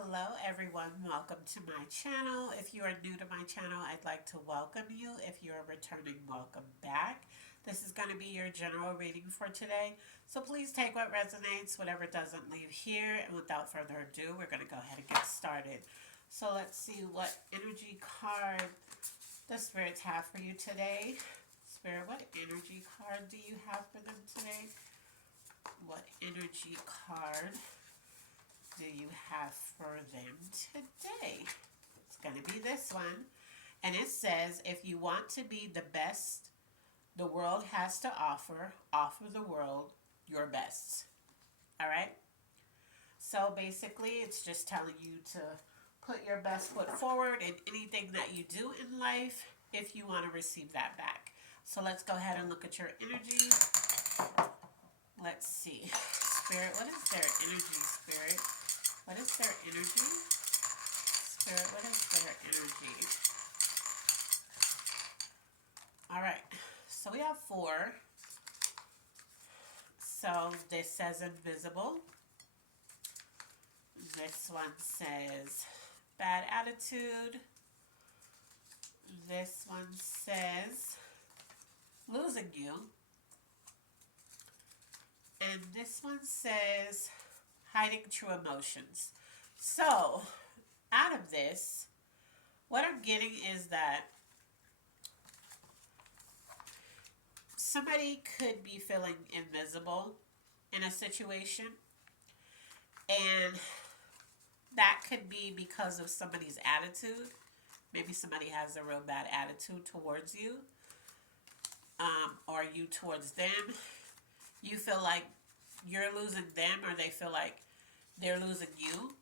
Hello everyone, welcome to my channel. If you are new to my channel, I'd like to welcome you. If you're returning, welcome back. This is going to be your general reading for today. So please take what resonates, whatever doesn't leave here. And without further ado, we're going to go ahead and get started. So let's see what energy card the spirits have for you today. Spirit, what energy card do you have for them today? What energy card do you have for them today? It's going to be this one. And it says, if you want to be the best the world has to offer, offer the world your best. All right? So basically, it's just telling you to put your best foot forward in anything that you do in life if you want to receive that back. So let's go ahead and look at your energy. Let's see. Spirit, what is their energy, Spirit? What is their energy? Spirit, what is their energy? All right. So we have 4. So this says invisible. This one says bad attitude. This one says losing you. And this one says hiding true emotions. So, out of this, what I'm getting is that somebody could be feeling invisible in a situation, and that could be because of somebody's attitude. Maybe somebody has a real bad attitude towards you, or you towards them. You feel like you're losing them, or they feel like they're losing you,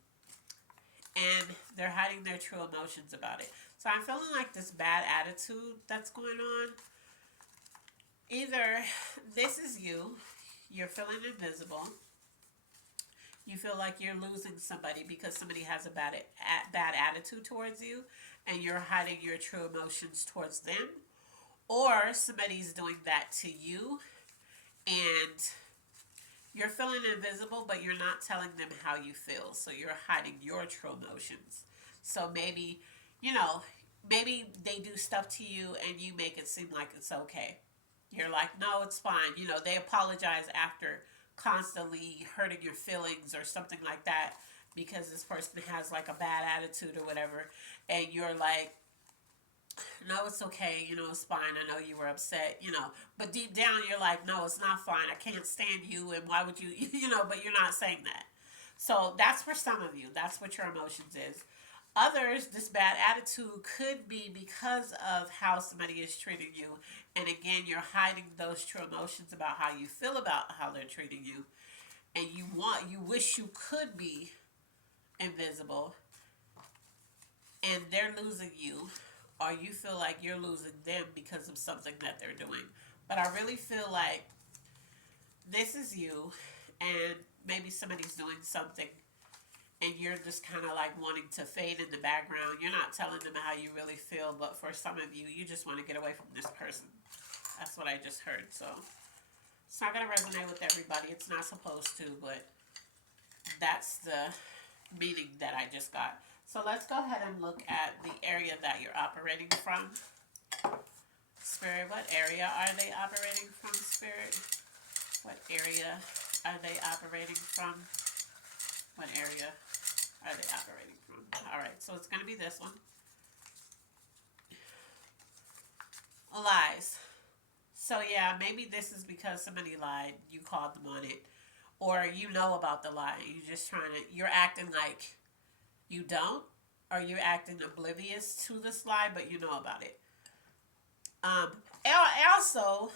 and they're hiding their true emotions about it. So I'm feeling like this bad attitude that's going on. Either this is you, you're feeling invisible, you feel like you're losing somebody because somebody has a bad attitude towards you, and you're hiding your true emotions towards them, or somebody's doing that to you, and you're feeling invisible, but you're not telling them how you feel. So you're hiding your true emotions. So maybe, maybe they do stuff to you and you make it seem like it's okay. You're like, no, it's fine. They apologize after constantly hurting your feelings or something like that because this person has like a bad attitude or whatever. And you're like, no, it's okay, it's fine. I know you were upset, but deep down you're like, no, it's not fine. I can't stand you, and why would you, but you're not saying that. So that's for some of you. That's what your emotions is. Others, this bad attitude could be because of how somebody is treating you. And again, you're hiding those true emotions about how you feel about how they're treating you. And you wish you could be invisible, and they're losing you, or you feel like you're losing them because of something that they're doing. But I really feel like this is you, and maybe somebody's doing something, and you're just kind of like wanting to fade in the background. You're not telling them how you really feel, but for some of you, you just want to get away from this person. That's what I just heard. So it's not going to resonate with everybody. It's not supposed to, but that's the meaning that I just got. So let's go ahead and look at the area that you're operating from. Spirit, what area are they operating from, Spirit? What area are they operating from? What area are they operating from? Alright, so it's going to be this one. Lies. So yeah, maybe this is because somebody lied. You called them on it. Or you know about the lie. You're acting like you don't, or you're acting oblivious to this lie, but you know about it. Um, Also,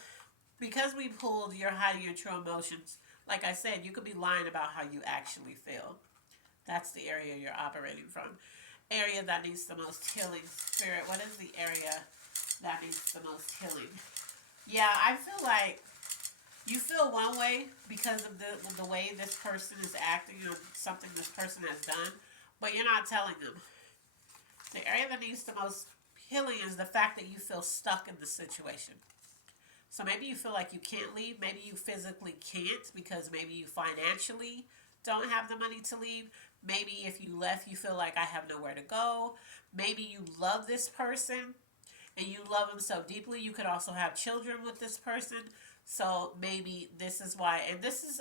because we pulled you're hiding your true emotions, like I said, you could be lying about how you actually feel. That's the area you're operating from. Area that needs the most healing. Spirit, what is the area that needs the most healing? Yeah, I feel like you feel one way because of the way this person is acting or something this person has done, but you're not telling them. The area that needs the most healing is the fact that you feel stuck in the situation. So maybe you feel like you can't leave. Maybe you physically can't because maybe you financially don't have the money to leave. Maybe if you left, you feel like I have nowhere to go. Maybe you love this person and you love them so deeply. You could also have children with this person. So maybe this is why. And this is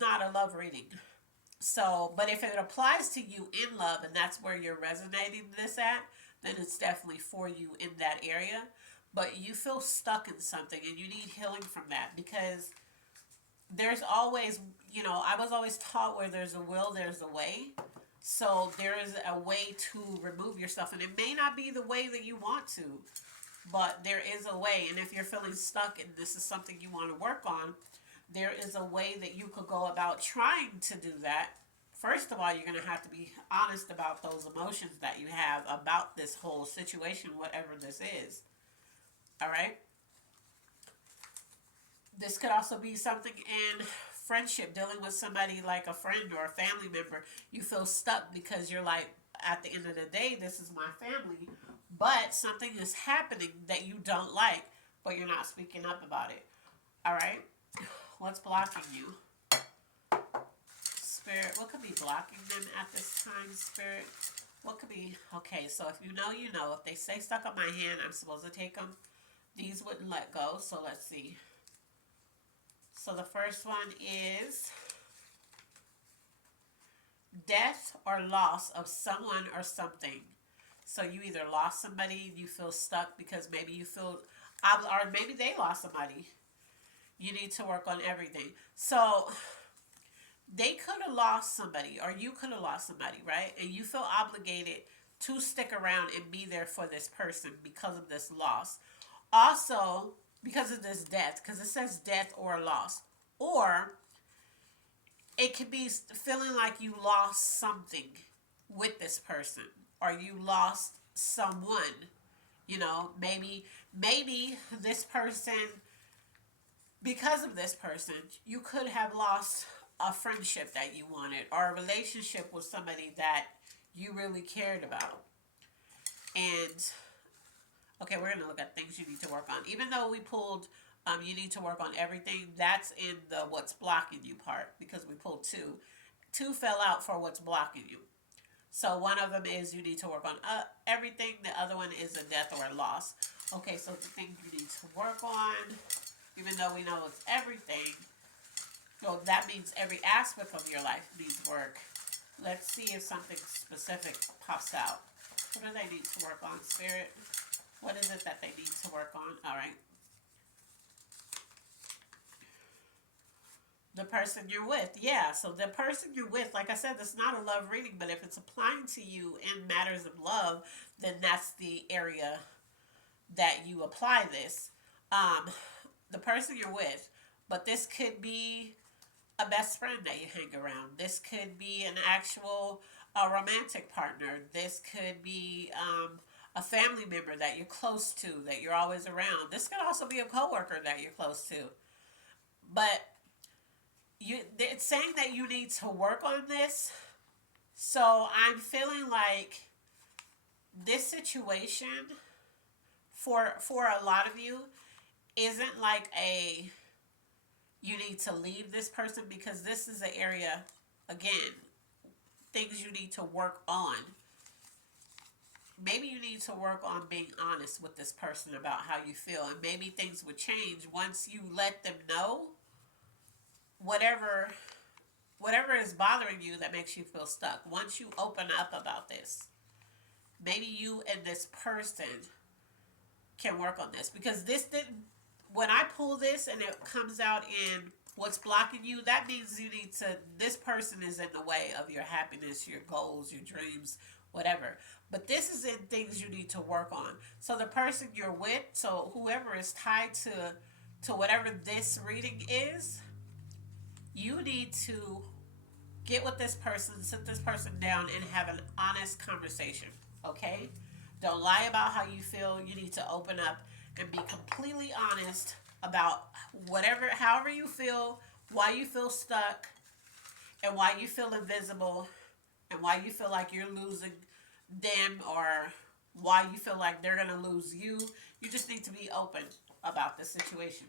not a love reading. So, but if it applies to you in love and that's where you're resonating this at, then it's definitely for you in that area. But you feel stuck in something and you need healing from that because there's always, I was always taught where there's a will, there's a way. So there is a way to remove yourself, and it may not be the way that you want to, but there is a way. And if you're feeling stuck and this is something you want to work on, there is a way that you could go about trying to do that. First of all, you're going to have to be honest about those emotions that you have about this whole situation, whatever this is. All right? This could also be something in friendship, dealing with somebody like a friend or a family member. You feel stuck because you're like, at the end of the day, this is my family, but something is happening that you don't like, but you're not speaking up about it. All right? What's blocking you? Spirit, what could be blocking them at this time, Spirit? What could be? Okay, so if you know, you know. If they say stuck on my hand, I'm supposed to take them. These wouldn't let go, so let's see. So the first one is death or loss of someone or something. So you either lost somebody, you feel stuck because maybe you feel, or maybe they lost somebody. You need to work on everything. So they could have lost somebody, or you could have lost somebody, right? And you feel obligated to stick around and be there for this person because of this loss. Also, because of this death, because it says death or loss. Or it could be feeling like you lost something with this person, or you lost someone. Maybe this person, because of this person, you could have lost a friendship that you wanted, or a relationship with somebody that you really cared about. And okay, we're going to look at things you need to work on. Even though we pulled you need to work on everything, that's in the what's blocking you part, because we pulled two. Two fell out for what's blocking you. So one of them is you need to work on everything. The other one is a death or a loss. Okay, so the things you need to work on, even though we know it's everything, so that means every aspect of your life needs work. Let's see if something specific pops out. What do they need to work on, Spirit? What is it that they need to work on? All right. The person you're with. Yeah, so the person you're with, like I said, it's not a love reading, but if it's applying to you in matters of love, then that's the area that you apply this. The person you're with, but this could be a best friend that you hang around. This could be an actual romantic partner. This could be a family member that you're close to, that you're always around. This could also be a coworker that you're close to. But it's saying that you need to work on this. So I'm feeling like this situation for a lot of you isn't like a you need to leave this person, because this is an area, again, things you need to work on. Maybe you need to work on being honest with this person about how you feel, and maybe things would change once you let them know whatever is bothering you that makes you feel stuck. Once you open up about this, maybe you and this person can work on this, because this didn't, when I pull this and it comes out in what's blocking you, that means you need to, this person is in the way of your happiness, your goals, your dreams, whatever. But this is in things you need to work on. So the person you're with, so whoever is tied to whatever this reading is, you need to get with this person, sit this person down, and have an honest conversation, okay? Don't lie about how you feel. You need to open up and be completely honest about however you feel, why you feel stuck, and why you feel invisible, and why you feel like you're losing them, or why you feel like they're going to lose you. You just need to be open about the situation.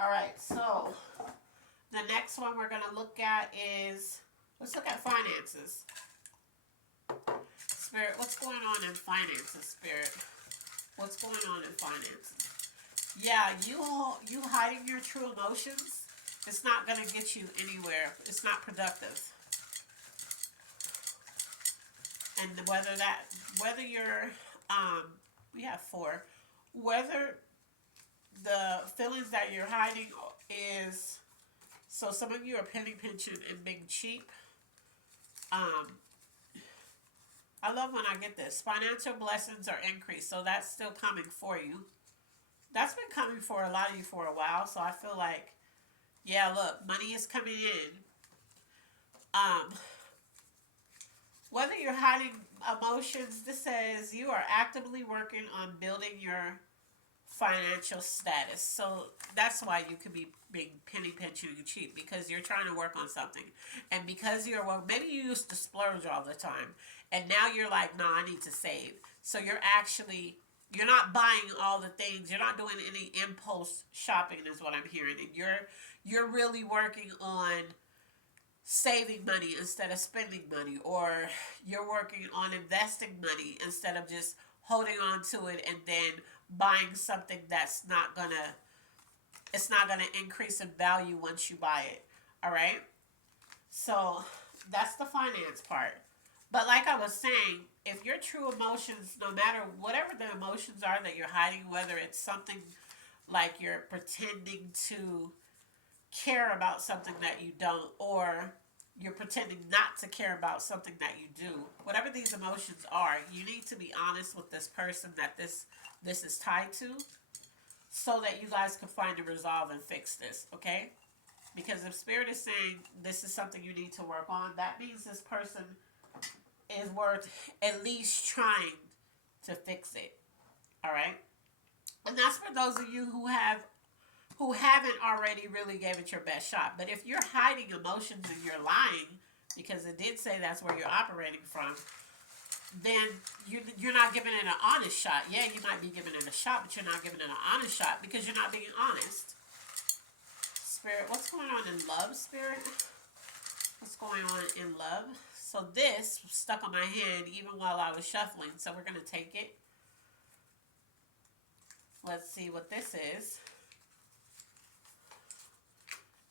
All right, so the next one we're going to look at is Let's look at finances. Spirit, what's going on in finances, Spirit? What's going on in finances? Yeah, you hiding your true emotions, it's not going to get you anywhere. It's not productive. And whether you're, we have four, whether the feelings that you're hiding is, so some of you are penny pinching and being cheap. I love when I get this. Financial blessings are increased, so that's still coming for you. That's been coming for a lot of you for a while, so I feel like, yeah, look, money is coming in. Um, Whether you're hiding emotions, this says you are actively working on building your financial status. So that's why you could be being penny pinching and cheap, because you're trying to work on something. And because you're, well, maybe you used to splurge all the time. And now you're like, no, I need to save. So you're not buying all the things. You're not doing any impulse shopping is what I'm hearing. And you're really working on saving money instead of spending money, or you're working on investing money instead of just holding on to it and then buying something that's not gonna, it's not gonna increase in value once you buy it. All right, so that's the finance part. But like I was saying, if your true emotions, no matter whatever the emotions are that you're hiding, whether it's something like you're pretending to care about something that you don't, or you're pretending not to care about something that you do, whatever these emotions are, you need to be honest with this person that this is tied to, so that you guys can find a resolve and fix this, okay? Because if Spirit is saying this is something you need to work on, that means this person is worth at least trying to fix it. All right? And that's for those of you who haven't already really gave it your best shot. But if you're hiding emotions and you're lying, because it did say that's where you're operating from, then you're not giving it an honest shot. Yeah, you might be giving it a shot, but you're not giving it an honest shot because you're not being honest. Spirit, what's going on in love, Spirit? What's going on in love? So this stuck on my hand even while I was shuffling, so we're going to take it. Let's see what this is.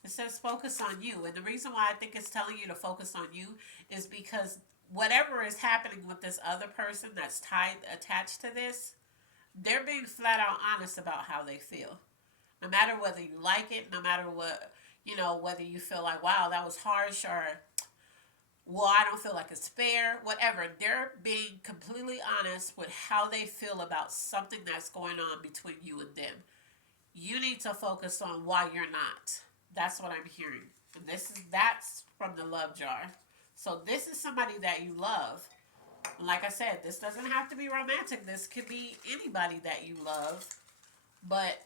It says focus on you. And the reason why I think it's telling you to focus on you is because whatever is happening with this other person that's attached to this, they're being flat out honest about how they feel. No matter whether you like it, no matter what, whether you feel like, wow, that was harsh, or, well, I don't feel like it's fair, whatever. They're being completely honest with how they feel about something that's going on between you and them. You need to focus on why you're not. That's what I'm hearing. And that's from the love jar. So this is somebody that you love. Like I said, this doesn't have to be romantic. This could be anybody that you love. But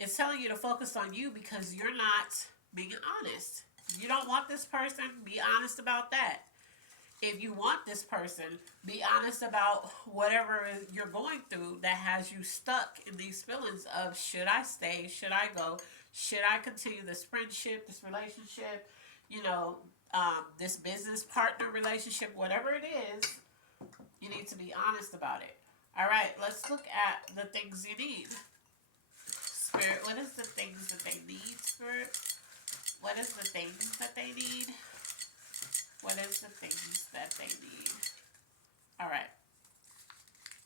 it's telling you to focus on you because you're not being honest. You don't want this person, be honest about that. If you want this person, be honest about whatever you're going through that has you stuck in these feelings of, should I stay? Should I go? Should I continue this friendship, this relationship, this business partner relationship, whatever it is, you need to be honest about it. All right, let's look at the things you need. Spirit, what is the things that they need, Spirit? What is the things that they need? What is the things that they need? All right.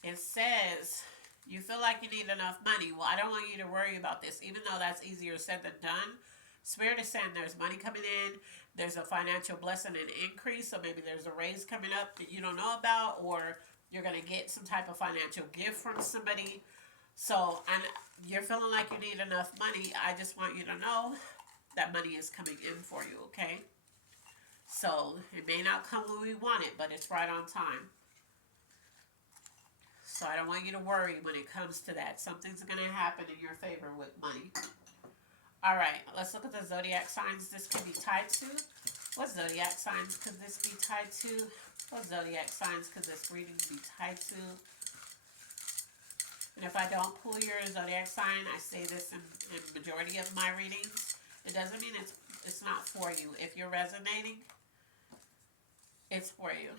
It says, you feel like you need enough money. Well, I don't want you to worry about this, even though that's easier said than done. Spirit is saying there's money coming in. There's a financial blessing and increase. So maybe there's a raise coming up that you don't know about, or you're going to get some type of financial gift from somebody. So, and you're feeling like you need enough money. I just want you to know that money is coming in for you, okay? So, it may not come when we want it, but it's right on time. So, I don't want you to worry when it comes to that. Something's going to happen in your favor with money. All right, let's look at the zodiac signs this could be tied to. What zodiac signs could this be tied to? What zodiac signs could this reading be tied to? And if I don't pull your zodiac sign, I say this in majority of my readings. It doesn't mean it's not for you. If you're resonating, It's for you.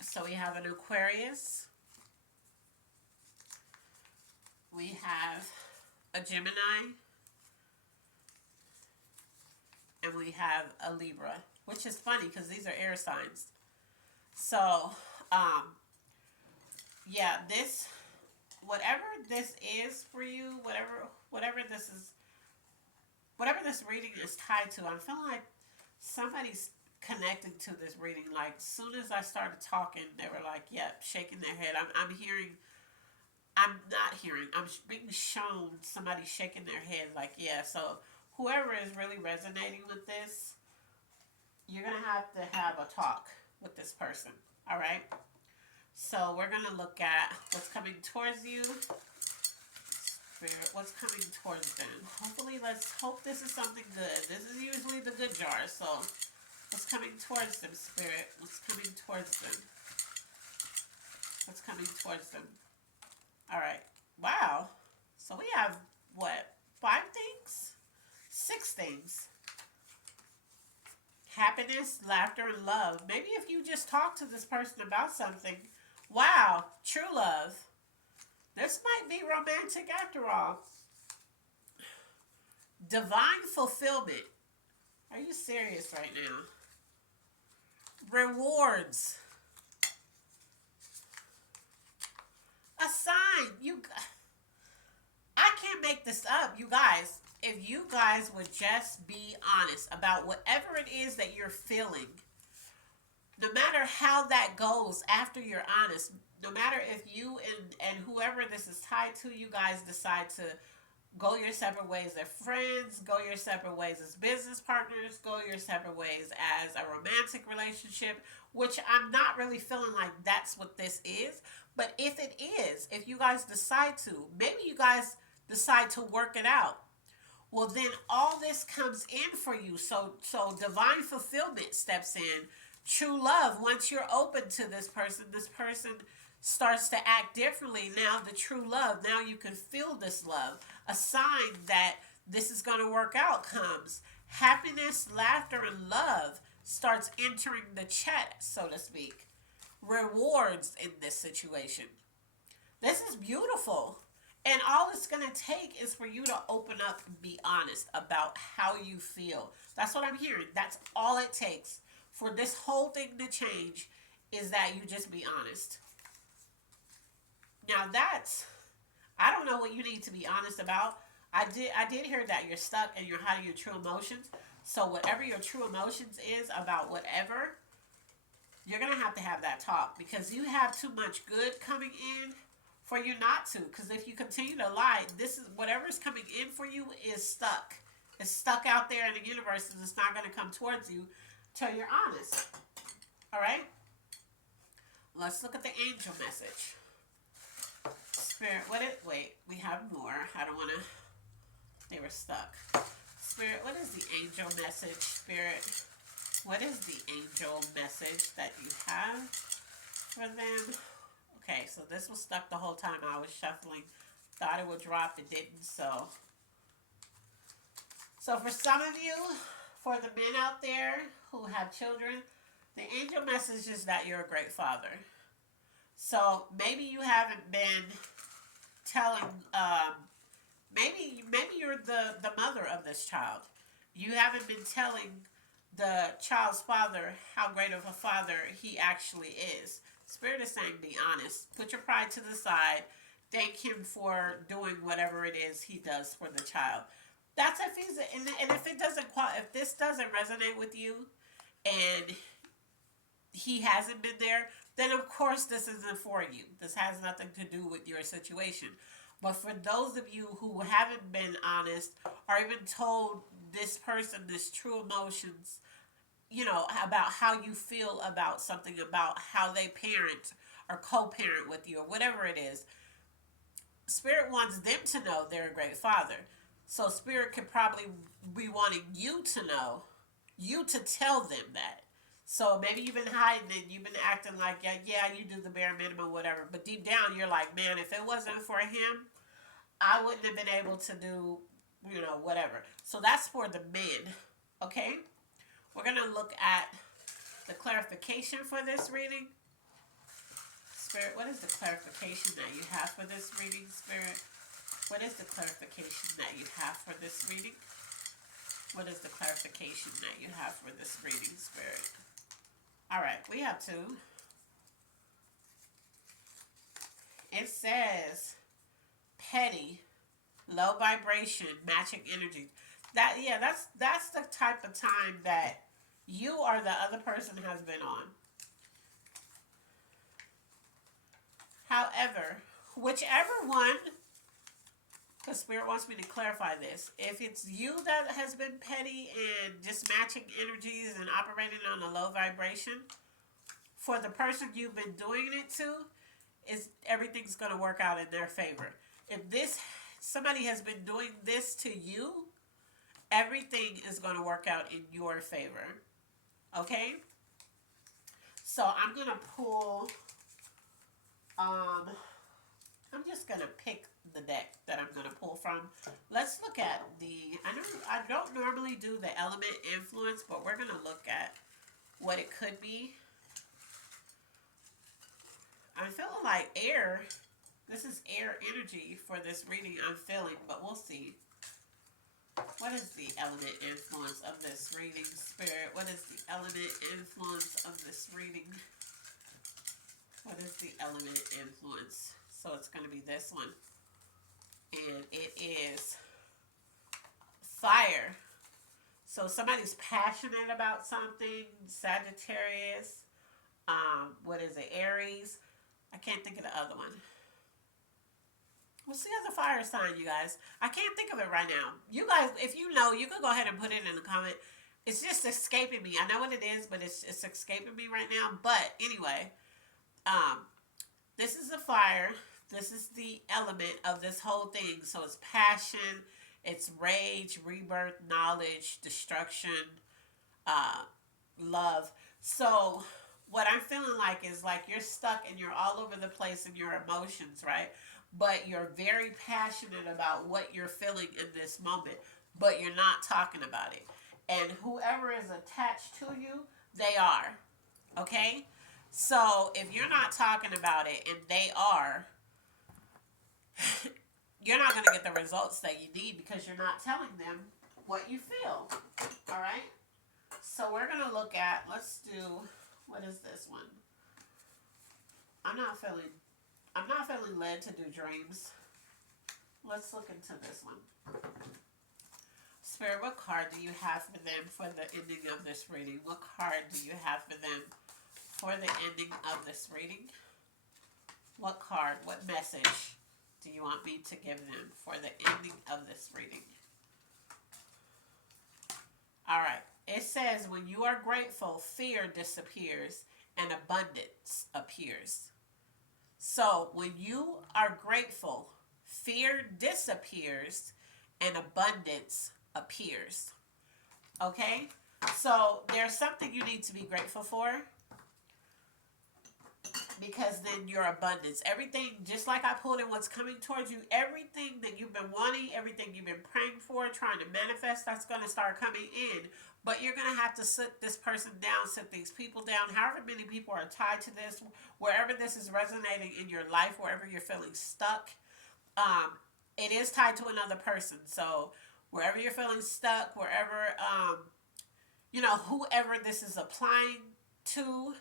So we have an Aquarius. We have a Gemini. And we have a Libra, which is funny because these are air signs. So, um, yeah, this, whatever this is for you, whatever this is, whatever this reading is tied to, I'm feeling like somebody's connected to this reading. Like, soon as I started talking, they were like, yep, shaking their head. I'm hearing, I'm not hearing, I'm being shown somebody shaking their head like, yeah. So whoever is really resonating with this, you're going to have a talk with this person. All right. So we're going to look at what's coming towards you. Spirit, what's coming towards them? Hopefully, let's hope this is something good. This is usually the good jar. So what's coming towards them, Spirit? What's coming towards them? What's coming towards them? All right. Wow. So we have, what, 5 things? 6 things. Happiness, laughter, and love. Maybe if you just talk to this person about something. Wow. True love. This might be romantic after all. Divine fulfillment. Are you serious right now? Rewards. A sign. I can't make this up, you guys. If you guys would just be honest about whatever it is that you're feeling, no matter how that goes after you're honest, no matter if you and whoever this is tied to, you guys decide to go your separate ways as friends, go your separate ways as business partners, go your separate ways as a romantic relationship, which I'm not really feeling like that's what this is. But if it is, if you guys decide to, maybe you guys decide to work it out. Well, then all this comes in for you. So divine fulfillment steps in. True love, once you're open to this person starts to act differently. Now the true love, now you can feel this love. A sign that this is going to work out comes. Happiness, laughter, and love starts entering the chat, so to speak. Rewards in this situation. This is beautiful. And all it's going to take is for you to open up and be honest about how you feel. That's what I'm hearing. That's all it takes for this whole thing to change, is that you just be honest. Now I don't know what you need to be honest about. I did hear that you're stuck and you're hiding your true emotions. So whatever your true emotions is about whatever, you're going to have that talk, because you have too much good coming in for you not to. Because if you continue to lie, this is whatever's coming in for you is stuck. It's stuck out there in the universe, and it's not going to come towards you till you're honest. All right? Let's look at the angel message. Spirit, wait, we have more. I don't want to, they were stuck. Spirit, what is the angel message? Spirit, what is the angel message that you have for them? Okay, so this was stuck the whole time I was shuffling. Thought it would drop, it didn't, so for some of you, for the men out there who have children, the angel message is that you're a great father. So maybe you haven't been telling, maybe you're the mother of this child. You haven't been telling the child's father how great of a father he actually is. Spirit is saying be honest. Put your pride to the side. Thank him for doing whatever it is he does for the child. That's if he's, and if it doesn't, if this doesn't resonate with you, and he hasn't been there, then of course this isn't for you. This has nothing to do with your situation. But for those of you who haven't been honest, or even told this person this true emotions, about how you feel about something, about how they parent or co-parent with you, or whatever it is, Spirit wants them to know they're a great father. So Spirit could probably be wanting you to know, you to tell them that. So maybe you've been hiding it, you've been acting like, yeah, you do the bare minimum, whatever. But deep down, you're like, man, if it wasn't for him, I wouldn't have been able to do, whatever. So that's for the men, okay? We're going to look at The clarification for this reading. Spirit, what is the clarification that you have for this reading, Spirit? What is the clarification that you have for this reading? What is the clarification that you have for this reading, Spirit? All right, we have two. It says petty, low vibration, matching energy. That's the type of time that you or the other person has been on. However, whichever one, because Spirit wants me to clarify this, if it's you that has been petty and just matching energies and operating on a low vibration, for the person you've been doing it to, everything's going to work out in their favor. If somebody has been doing this to you, everything is going to work out in your favor. Okay? So I'm going to pull, I'm just going to pick the deck that I'm going to pull from. Let's look at I don't normally do the element influence, but we're going to look at what it could be. I'm feeling like air. This is air energy for this reading I'm feeling, but we'll see. What is the element influence of this reading, Spirit? What is the element influence of this reading? What is the element influence? So it's going to be this one. And it is fire. So somebody's passionate about something. Sagittarius. What is it? Aries. I can't think of the other one. What's the other fire sign, you guys? I can't think of it right now. You guys, if you know, you can go ahead and put it in the comment. It's just escaping me. I know what it is, but it's escaping me right now. But anyway, this is the fire. This is the element of this whole thing. So it's passion, it's rage, rebirth, knowledge, destruction, love. So what I'm feeling like is like you're stuck and you're all over the place in your emotions, right? But you're very passionate about what you're feeling in this moment, but you're not talking about it. And whoever is attached to you, they are. Okay? So if you're not talking about it and they are, you're not going to get the results that you need because you're not telling them what you feel. All right? So we're going to look at, let's do, what is this one? I'm not feeling led to do dreams. Let's look into this one. Spirit, what card do you have for them for the ending of this reading? What card do you have for them for the ending of this reading? What card, what message do you want me to give them for the ending of this reading? All right. It says, when you are grateful, fear disappears and abundance appears. So when you are grateful, fear disappears and abundance appears. Okay? So there's something you need to be grateful for, because then your abundance, everything, just like I pulled in what's coming towards you, everything that you've been wanting, everything you've been praying for, trying to manifest, that's going to start coming in. But you're going to have to sit this person down, sit these people down, however many people are tied to this, wherever this is resonating in your life, wherever you're feeling stuck, it is tied to another person. So wherever you're feeling stuck, wherever, whoever this is applying to,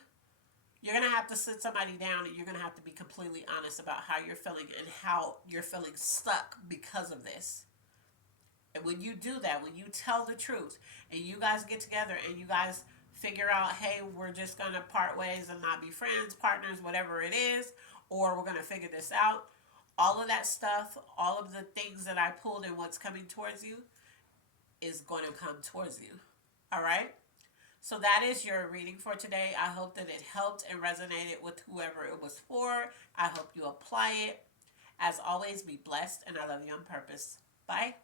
you're going to have to sit somebody down and you're going to have to be completely honest about how you're feeling and how you're feeling stuck because of this. And when you do that, when you tell the truth and you guys get together and you guys figure out, hey, we're just going to part ways and not be friends, partners, whatever it is, or we're going to figure this out, all of that stuff, all of the things that I pulled and what's coming towards you is going to come towards you. All right? So that is your reading for today. I hope that it helped and resonated with whoever it was for. I hope you apply it. As always, be blessed, and I love you on purpose. Bye.